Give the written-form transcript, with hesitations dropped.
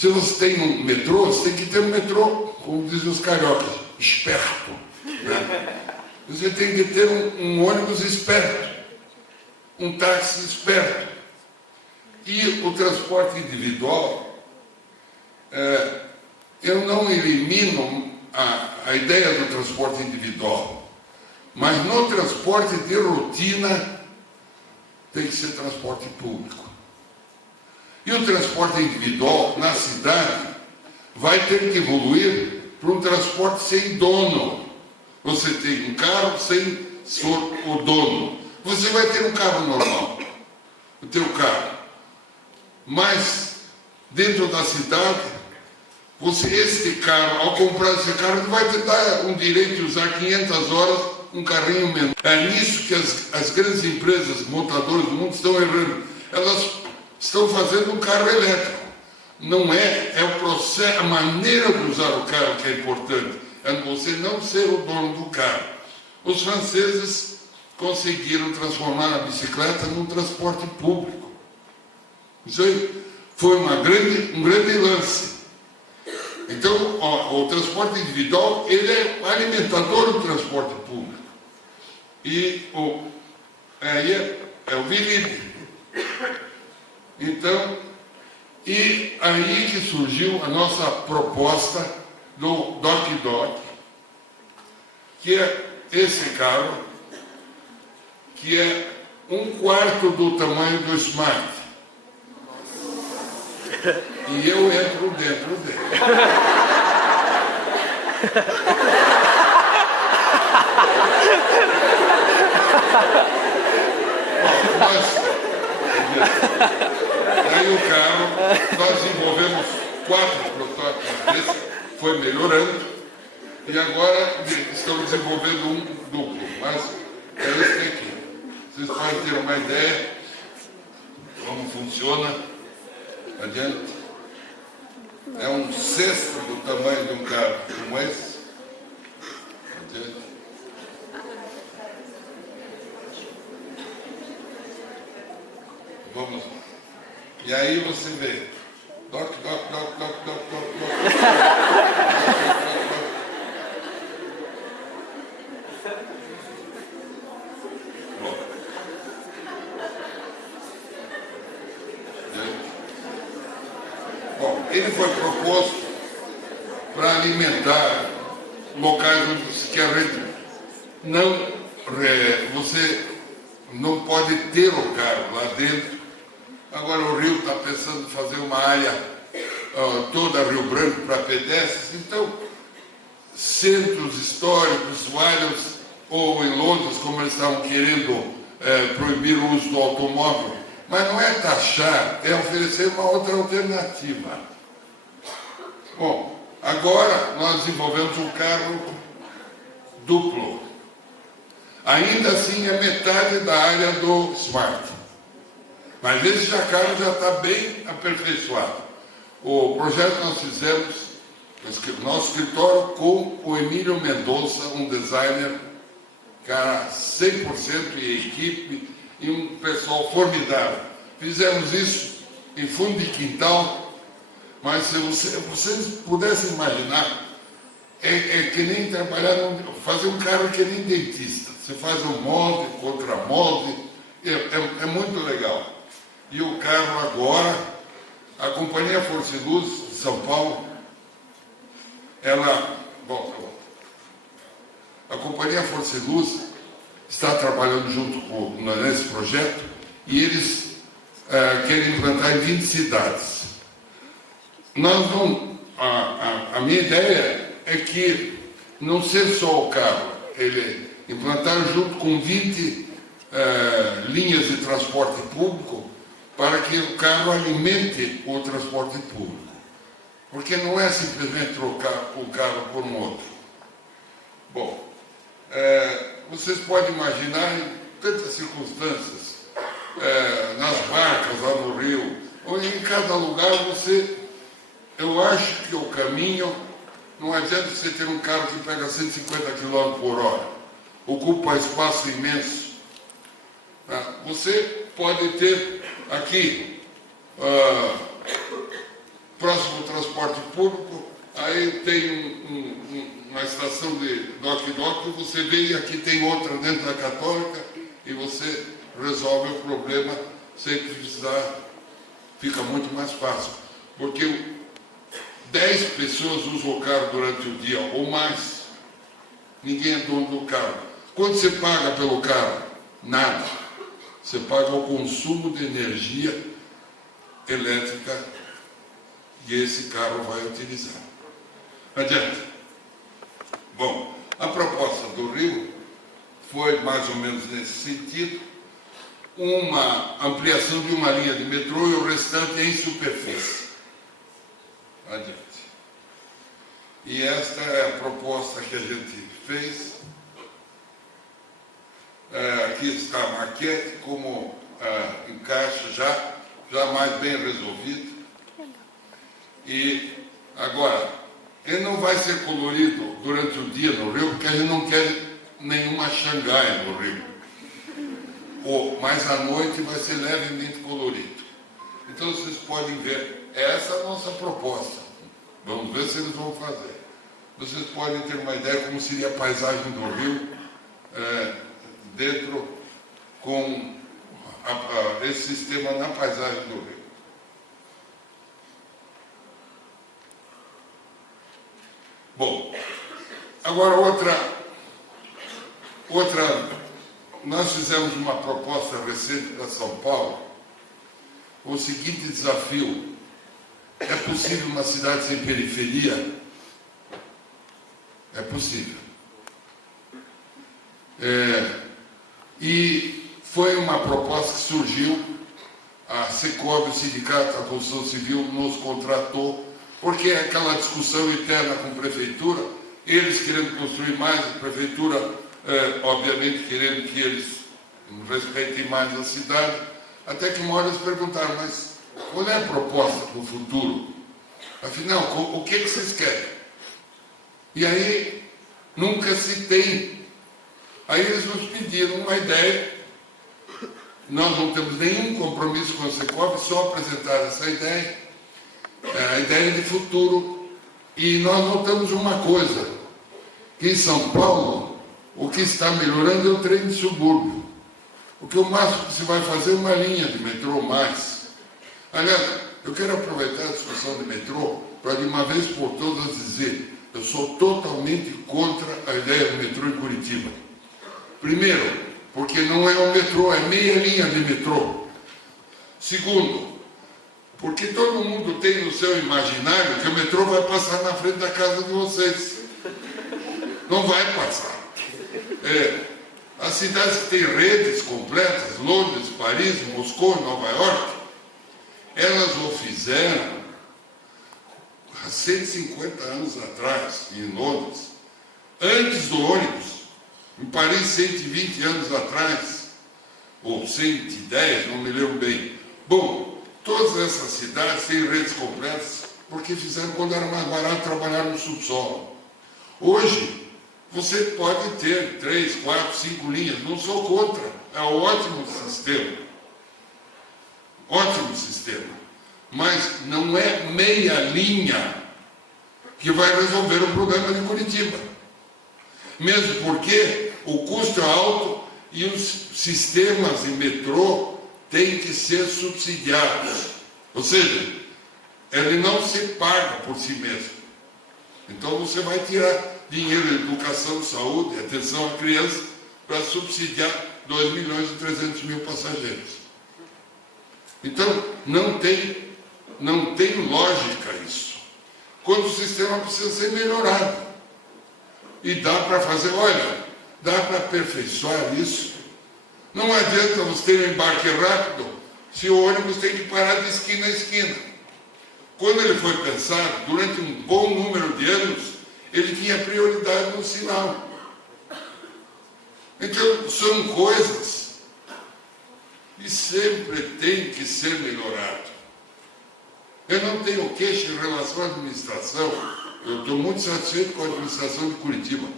Se você tem um metrô, você tem que ter um metrô, como dizem os cariocas, esperto. Né? Você tem que ter um ônibus esperto, um táxi esperto. E o transporte individual, eu não elimino a ideia do transporte individual, mas no transporte de rotina tem que ser transporte público. E o transporte individual na cidade vai ter que evoluir para um transporte sem dono. Você tem um carro sem o dono. Você vai ter um carro normal, o teu carro. Mas dentro da cidade, este carro, ao comprar esse carro, ele vai te dar um direito de usar 500 horas um carrinho menor. É nisso que as grandes empresas montadoras do mundo estão errando. Elas estão fazendo um carro elétrico. Não é o processo, a maneira de usar o carro que é importante. É você não ser o dono do carro. Os franceses conseguiram transformar a bicicleta num transporte público. Isso aí foi um grande lance. Então, o transporte individual, ele é alimentador do transporte público. E é o verídico. Então, e aí que surgiu a nossa proposta do Doc, que é esse carro, que é 1/4 do tamanho do Smart. E eu entro dentro dele. Aí o carro, nós desenvolvemos 4 protótipos desses, foi melhorando, e agora estamos desenvolvendo um duplo, mas é esse aqui. Vocês podem ter uma ideia como funciona. Adiante. É 1/6 do tamanho de um carro como esse. Adiante. Vamos lá. E aí você vê. Doc. Bom, ele foi proposto para alimentar locais onde a rede você não pode ter o carro lá dentro. Agora o Rio está pensando em fazer uma área toda Rio Branco para pedestres. Então, centros históricos, vários, ou em Londres, como eles estavam querendo proibir o uso do automóvel. Mas não é taxar, é oferecer uma outra alternativa. Bom, agora nós desenvolvemos um carro duplo. Ainda assim é metade da área do Smart. Mas esse carro já está bem aperfeiçoado. O projeto que nós fizemos, nosso escritório, com o Emílio Mendonça, um designer, cara 100% e equipe, e um pessoal formidável. Fizemos isso em fundo de quintal, mas se vocês pudessem imaginar, é que nem fazer um carro que nem dentista. Você faz um molde, contramolde, é muito legal. E o carro agora, a Companhia Força e Luz de São Paulo, a Companhia Força e Luz está trabalhando junto nesse projeto e eles querem implantar em 20 cidades. A minha ideia é que não ser só o carro, ele implantar junto com 20 linhas de transporte público para que o carro alimente o transporte público. Porque não é simplesmente trocar o carro por um outro. Bom, vocês podem imaginar em tantas circunstâncias, nas barcas lá no Rio, ou em cada lugar eu acho que o caminho, não adianta você ter um carro que pega 150 km por hora, ocupa espaço imenso. Você pode ter aqui, próximo ao público, aí tem uma estação de doc-doc, você vê e aqui tem outra dentro da Católica, e você resolve o problema sem precisar, fica muito mais fácil. Porque 10 pessoas usam o carro durante o dia ou mais, ninguém é dono do carro. Quanto você paga pelo carro? Nada. Você paga o consumo de energia elétrica que esse carro vai utilizar. Adiante. Bom, a proposta do Rio foi mais ou menos nesse sentido, uma ampliação de uma linha de metrô e o restante em superfície. Adiante. E esta é a proposta que a gente fez. Aqui está a maquete, como encaixa já mais bem resolvido. E agora, ele não vai ser colorido durante o dia no Rio, porque a gente não quer nenhuma Xangai no Rio. Mas à noite vai ser levemente colorido. Então vocês podem ver, essa é a nossa proposta. Vamos ver se eles vão fazer. Vocês podem ter uma ideia como seria a paisagem do Rio dentro com esse sistema na paisagem do Rio. Bom, agora nós fizemos uma proposta recente para São Paulo, o seguinte desafio: é possível uma cidade sem periferia? É possível. E foi uma proposta que surgiu, a Secov, o Sindicato da Construção Civil, nos contratou, porque é aquela discussão interna com a Prefeitura, eles querendo construir mais, a Prefeitura, obviamente, querendo que eles respeitem mais a cidade, até que uma hora eles perguntaram, mas qual é a proposta para o futuro? Afinal, o que vocês querem? E aí, nunca se tem. Aí eles nos pediram uma ideia, nós não temos nenhum compromisso com a Secov, só apresentar essa ideia, a ideia de futuro, e nós notamos uma coisa, que em São Paulo, o que está melhorando é o trem de subúrbio. Porque o máximo que se vai fazer é uma linha de metrô mais. Aliás, eu quero aproveitar a discussão de metrô para de uma vez por todas dizer, eu sou totalmente contra a ideia do metrô em Curitiba. Primeiro, porque não é um metrô, é meia linha de metrô. Segundo, porque todo mundo tem no seu imaginário que o metrô vai passar na frente da casa de vocês. Não vai passar. As cidades que têm redes completas, Londres, Paris, Moscou, Nova York, elas o fizeram há 150 anos atrás, em Londres, antes do ônibus. Em Paris, 120 anos atrás, ou 110, não me lembro bem. Bom, todas essas cidades têm redes completas porque fizeram quando era mais barato trabalhar no subsolo. Hoje, você pode ter 3, 4, 5 linhas, não sou contra, é um ótimo sistema. Ótimo sistema. Mas não é meia linha que vai resolver o problema de Curitiba. Mesmo porque o custo é alto e os sistemas de metrô têm que ser subsidiados. Ou seja, ele não se paga por si mesmo. Então você vai tirar dinheiro de educação, saúde, atenção à criança, para subsidiar 2.300.000 passageiros. Então, não tem lógica isso. Quando o sistema precisa ser melhorado. E dá para fazer, olha, dá para aperfeiçoar isso. Não adianta você ter um embarque rápido se o ônibus tem que parar de esquina a esquina. Quando ele foi pensado, durante um bom número de anos, ele tinha prioridade no sinal. Então, são coisas que sempre tem que ser melhorado. Eu não tenho queixa em relação à administração. Eu estou muito satisfeito com a administração de Curitiba.